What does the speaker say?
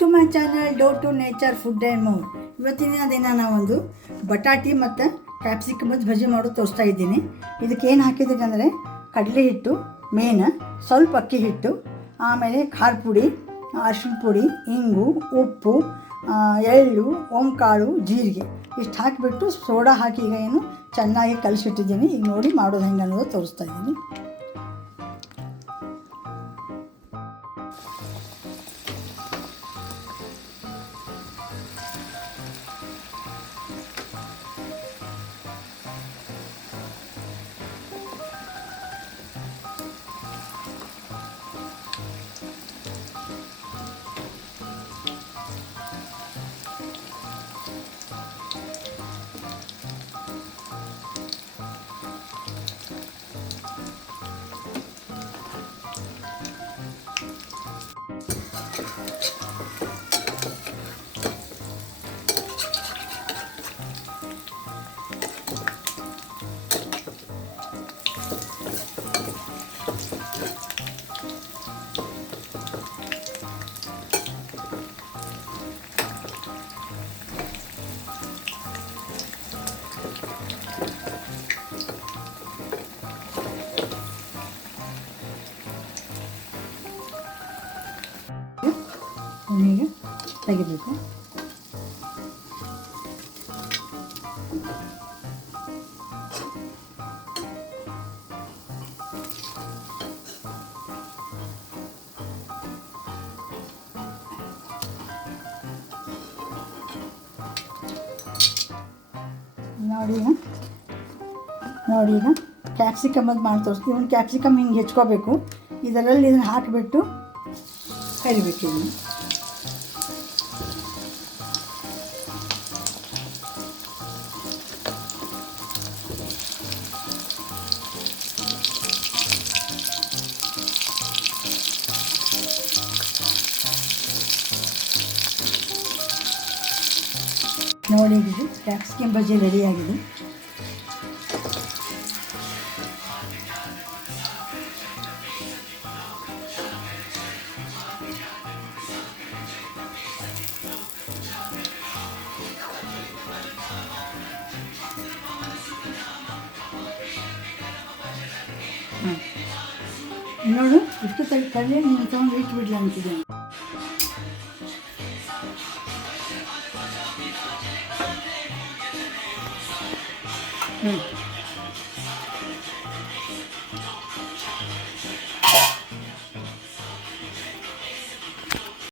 To my channel do to nature food and more. ಇವತ್ತಿನ ದಿನ ನಾವೊಂದು ಬಟಾಟಿ ಮತ್ತು ಕ್ಯಾಪ್ಸಿಕಮದ್ದು ಬಜ್ಜಿ ಮಾಡೋದು ತೋರಿಸ್ತಾ ಇದ್ದೀನಿ. ಇದಕ್ಕೆ ಏನು ಹಾಕಿದ್ದೀನಿ ಅಂದರೆ ಕಡಲೆ ಹಿಟ್ಟು ಮೇನ್, ಸ್ವಲ್ಪ ಅಕ್ಕಿ ಹಿಟ್ಟು, ಆಮೇಲೆ ಖಾರ ಪುಡಿ, ಅರಿಶಿನ ಪುಡಿ, ಇಂಗು, ಉಪ್ಪು, ಎಳ್ಳು, ಓಂಕಾಳು, ಜೀರಿಗೆ ಇಷ್ಟು ಹಾಕಿಬಿಟ್ಟು ಸೋಡಾ ಹಾಕಿ ಈಗ ಏನು ಚೆನ್ನಾಗಿ ಕಲಿಸಿಟ್ಟಿದ್ದೀನಿ. ಈಗ ನೋಡಿ ಮಾಡೋದು ಹೆಂಗೆ ಅನ್ನೋದು ತೋರಿಸ್ತಾ ಇದ್ದೀನಿ. ಈಗ ತೆಗಿಬೇಕು. ನೋಡಿ ಈಗ ಕ್ಯಾಪ್ಸಿಕಮ್ ಅದು ಮಾಡಿ ತೋರಿಸ್ತೀವಿ. ಒಂದು ಕ್ಯಾಪ್ಸಿಕಮ್ ಹಿಂಗೆ ಹೆಚ್ಕೋಬೇಕು. ಇದರಲ್ಲಿ ಇದನ್ನು ಹಾಕಿಬಿಟ್ಟು ಕರಿಬೇಕು. ಇದನ್ನು ನೋಡಿ, ಇದು ಕ್ಯಾಪ್ಸಿಕಮ್ ಬಜ್ಜಿ ರೆಡಿಯಾಗಿದೆ. ನೋಡು, ಇಷ್ಟು ಕಲ್ಲಿ ನೀನು ತೊಗೊಂಡು ಇಟ್ಬಿಡ್ಲಿ ಅಂತಿದ್ದೀನಿ.